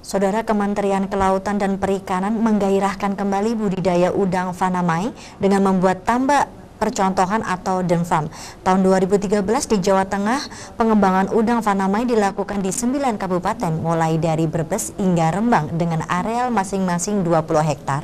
Saudara, Kementerian Kelautan dan Perikanan menggairahkan kembali budidaya udang fanamai dengan membuat tambak percontohan atau denfam. Tahun 2013 di Jawa Tengah, pengembangan udang fanamai dilakukan di 9 kabupaten mulai dari Brebes hingga Rembang dengan areal masing-masing 20 hektar.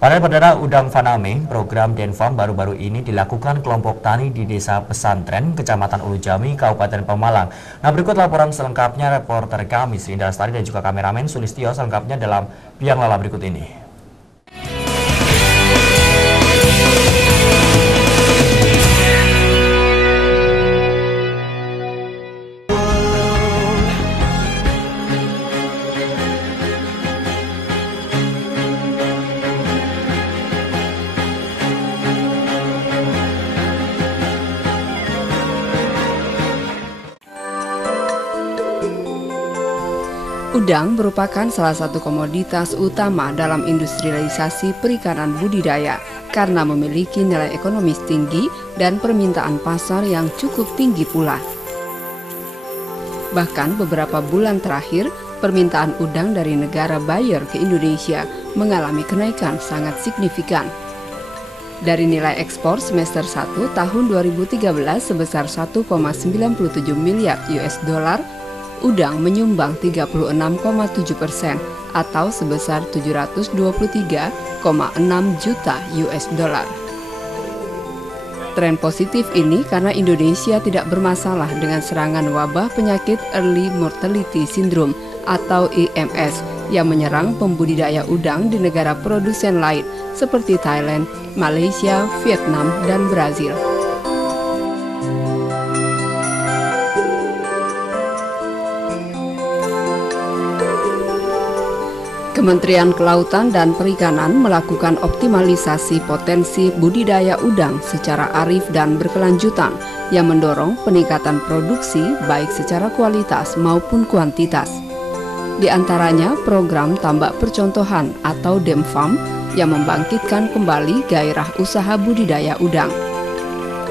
Pada perdana udang faname, program Denfam baru-baru ini dilakukan kelompok tani di Desa Pesantren, Kecamatan Ulujami, Kabupaten Pemalang. Nah, berikut laporan selengkapnya reporter kami Sri Indra Lestari dan juga kameramen Sulistyo selengkapnya dalam Biang Lala berikut ini. Udang merupakan salah satu komoditas utama dalam industrialisasi perikanan budidaya karena memiliki nilai ekonomis tinggi dan permintaan pasar yang cukup tinggi pula. Bahkan beberapa bulan terakhir, permintaan udang dari negara buyer ke Indonesia mengalami kenaikan sangat signifikan. Dari nilai ekspor semester 1 tahun 2013 sebesar 1,97 miliar US dollar, udang menyumbang 36,7% atau sebesar 723,6 juta US dollar. Tren positif ini karena Indonesia tidak bermasalah dengan serangan wabah penyakit Early Mortality Syndrome atau EMS yang menyerang pembudidaya udang di negara produsen lain seperti Thailand, Malaysia, Vietnam, dan Brazil. Kementerian Kelautan dan Perikanan melakukan optimalisasi potensi budidaya udang secara arif dan berkelanjutan yang mendorong peningkatan produksi baik secara kualitas maupun kuantitas. Di antaranya program tambak percontohan atau Denfam yang membangkitkan kembali gairah usaha budidaya udang.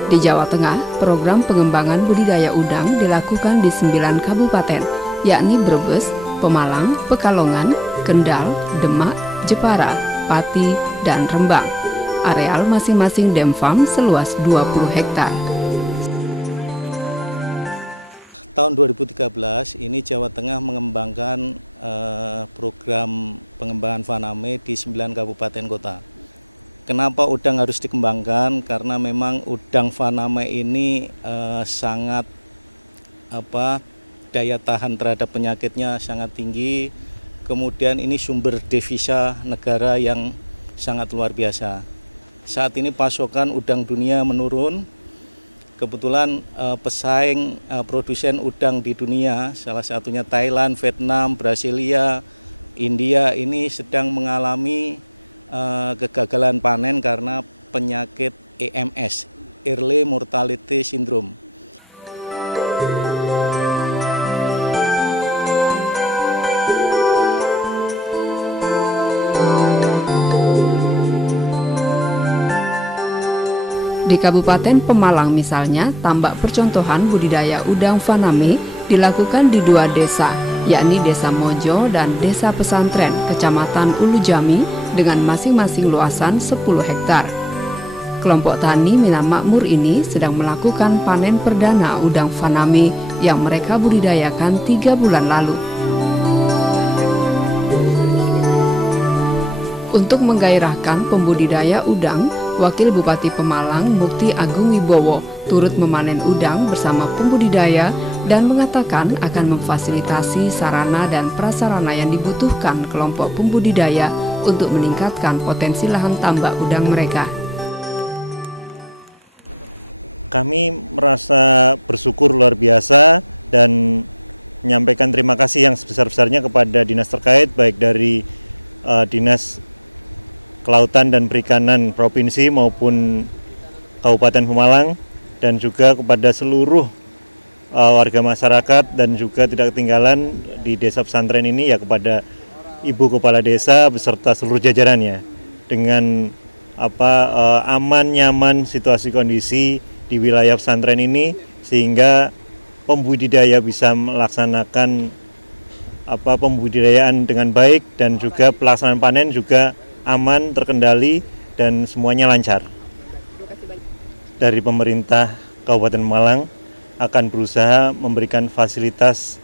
Di Jawa Tengah, program pengembangan budidaya udang dilakukan di 9 kabupaten, yakni Brebes, Pemalang, Pekalongan, Kendal, Demak, Jepara, Pati, dan Rembang. Areal masing-masing Denfam seluas 20 hektar. Tahun 2013 ini Jawa Tengah mengembangkan program pengembangan faname di 9 kabupaten kota. Kenapa udang harus dikembangkan? Karena memang udang faname ini sangat daya tahan terhadap penyakitnya sangat tinggi. Kemudian ini sumber devisa negara yang sangat luar biasa. Saat ini pasokan udang dunia menurun. Kebetulan pesaing produsen udang di dunia, salah satunya Thailand, Vietnam, Brasilia, India ini sedang mengalami kegagalan panen karena penyakit EMS, Early Mortality Syndrome. Di Kabupaten Pemalang misalnya, tambak percontohan budidaya udang faname dilakukan di 2 desa, yakni Desa Mojo dan Desa Pesantren, Kecamatan Ulujami dengan masing-masing luasan 10 hektar. Kelompok tani Mina Makmur ini sedang melakukan panen perdana udang faname yang mereka budidayakan 3 bulan lalu. Untuk menggairahkan pembudidaya udang, Wakil Bupati Pemalang Mukti Agung Wibowo turut memanen udang bersama pembudidaya dan mengatakan akan memfasilitasi sarana dan prasarana yang dibutuhkan kelompok pembudidaya untuk meningkatkan potensi lahan tambak udang mereka. Kami merasa bersyukur luar biasa dan menyampaikan terima kasih yang sebesar-besarnya kepada dinas terkait, baik dari Dinas Kelautan dan Perikanan Provinsi maupun Kabupaten Pemalang, dan juga kepada seluruh warga masyarakat dan juga tidak ketinggalan di Desa Pesantren ini ya kepada Ibu Kepala Desa beserta seluruh jajarannya dengan aman, nyaman situasi kondisi di wilayah pesantren ini sehingga pembudidaya bisa melaksanakan pembudidayaan dengan baik dan juga pelaksanaan panen juga aman, terkendali dan semuanya lancar. Dari pemerintah Kabupaten Malang akan berusaha memberikan fasilitas,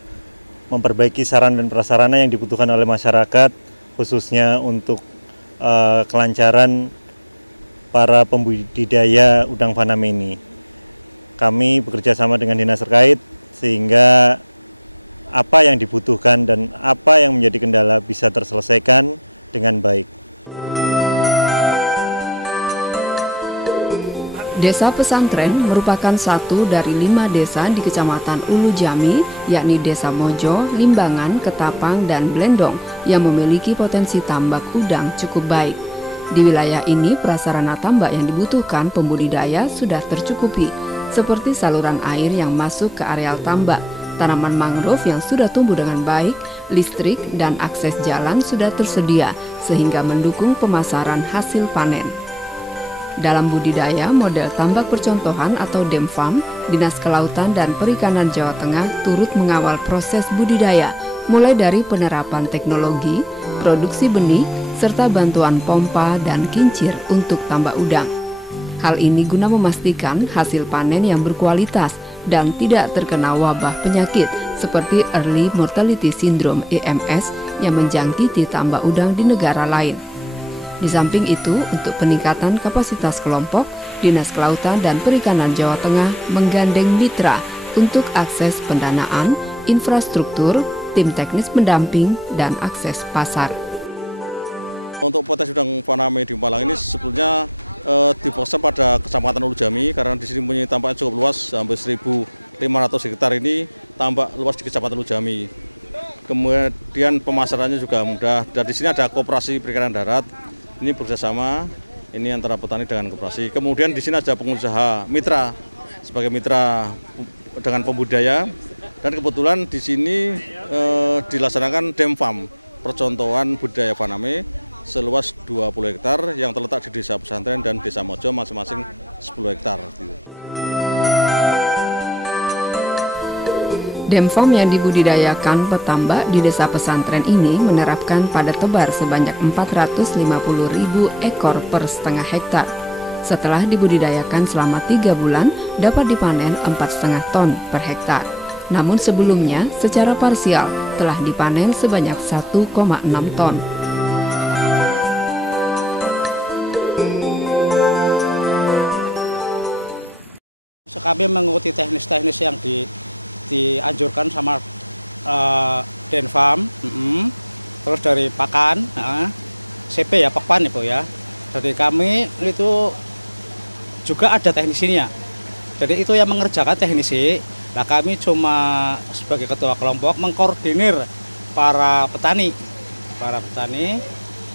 memperbaiki sarana dan prasarana yang dibutuhkan oleh masyarakat, khususnya untuk kelancaran para pembudidaya udang faname ini. Kami bekerja sama dengan dinas terkait sehingga apa yang dibutuhkan dan apa yang menjadi kendala bisa terselesaikan dengan baik. Desa Pesantren merupakan satu dari 5 desa di Kecamatan Ulu Jami, yakni Desa Mojo, Limbangan, Ketapang, dan Blendong yang memiliki potensi tambak udang cukup baik. Di wilayah ini, prasarana tambak yang dibutuhkan pembudidaya sudah tercukupi, seperti saluran air yang masuk ke areal tambak, tanaman mangrove yang sudah tumbuh dengan baik, listrik, dan akses jalan sudah tersedia, sehingga mendukung pemasaran hasil panen. Dalam budidaya model tambak percontohan atau DEMFAM, Dinas Kelautan dan Perikanan Jawa Tengah turut mengawal proses budidaya, mulai dari penerapan teknologi, produksi benih, serta bantuan pompa dan kincir untuk tambak udang. Hal ini guna memastikan hasil panen yang berkualitas dan tidak terkena wabah penyakit seperti Early Mortality Syndrome (EMS) yang menjangkiti tambak udang di negara lain. Di samping itu, untuk peningkatan kapasitas kelompok, Dinas Kelautan dan Perikanan Jawa Tengah menggandeng mitra untuk akses pendanaan, infrastruktur, tim teknis pendamping, dan akses pasar. Untuk potensi udang faname di Malang ini sebetulnya difokuskan pada Kecamatan Ulu Jami karena di sini punya tambak cukup luas, sampai 1.500 hektar ini tambak luas di Kecamatan Ulu Jami. Kemudian pemasarannya juga mudah. Dan di sini ada Koperasi Perikanan Darat. Ini bekerjasama ini antara petani dengan koperasi. Kemudian di sini ada pengusaha mitra sebagai mitra dengan pembudidaya. Dan kebetulan di sini dilaksanakan DEMFAM, percontohan budidaya faname seluas 20 hektar yang terletak di Desa Pesantren dan Desa Mojo masing-masing 10 hektar. DEMFAM yang dibudidayakan petambak di Desa Pesantren ini menerapkan pada tebar sebanyak 450.000 ekor per setengah hektar. Setelah dibudidayakan selama 3 bulan, dapat dipanen 4,5 ton per hektar. Namun sebelumnya, secara parsial telah dipanen sebanyak 1,6 ton. Kami mengikuti teknis-teknis yang dianjurkan sama DEMFAM, terus dari pakan, CP ya, Pakpan Ibu ya. Jadi kami itu juga ada teknisinya. Jadi itu yang mengerjakan teknisi. Nah kami cuma sebagai ketua kelompok mengkoordinir para petani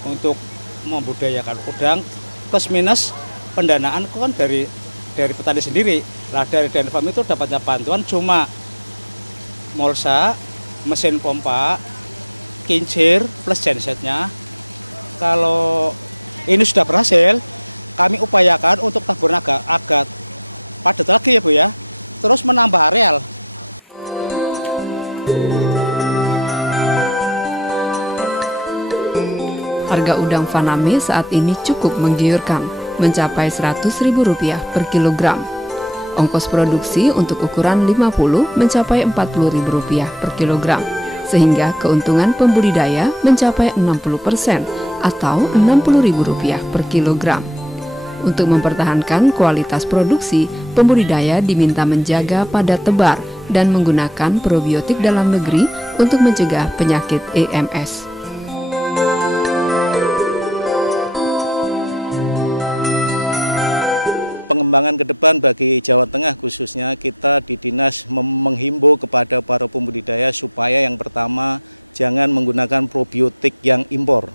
untuk membudidayakan udang, plus minus pendanaan kan dari petani sendiri. Nah dari DEMFAM itu dapatnya bantuan cuma molsa, mesin pompa, kincir, plus gensetnya. Kalau ini sudah berhasil, kami upayakan untuk taburan agak padat lagi ya Bu ya, terus menambah areal. Harga udang faname saat ini cukup menggiurkan, mencapai Rp100.000 per kilogram. Ongkos produksi untuk ukuran 50 mencapai Rp40.000 per kilogram, sehingga keuntungan pembudidaya mencapai 60% atau Rp60.000 per kilogram. Untuk mempertahankan kualitas produksi, pembudidaya diminta menjaga padat tebar dan menggunakan probiotik dalam negeri untuk mencegah penyakit EMS. Pengembangan ke depan bagi Jawa Tengah khususnya kita di Dinas menghimbau kepada para pembudidaya supaya yang pertama jangan menggunakan probiotik yang impor.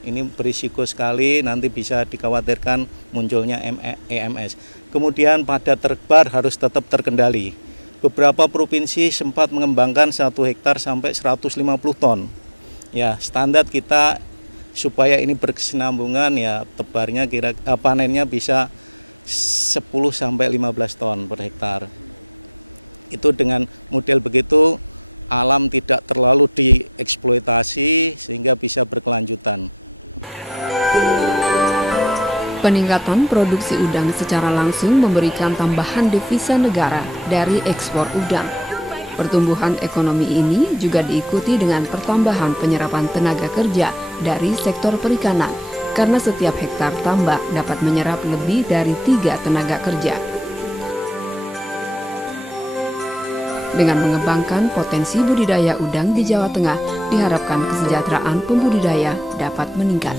Ini berisiko sekali, nanti bisa dikhawatirkan munculnya EMS. Kemudian pada terbar harus tetap terkendali. Beberapa provinsi sempat mengembangkan 1 hektar sampai 150 ton. Ya, standar kita supaya ini berkesinambungan ya tebarnya panennya bisa 10-15 ton per hektar. Itu dengan model begitu alam tidak terlalu dieksploitasi sehingga bisa berkelanjutan. Peningkatan produksi udang secara langsung memberikan tambahan devisa negara dari ekspor udang. Pertumbuhan ekonomi ini juga diikuti dengan pertambahan penyerapan tenaga kerja dari sektor perikanan, karena setiap hektar tambak dapat menyerap lebih dari 3 tenaga kerja. Dengan mengembangkan potensi budidaya udang di Jawa Tengah, diharapkan kesejahteraan pembudidaya dapat meningkat.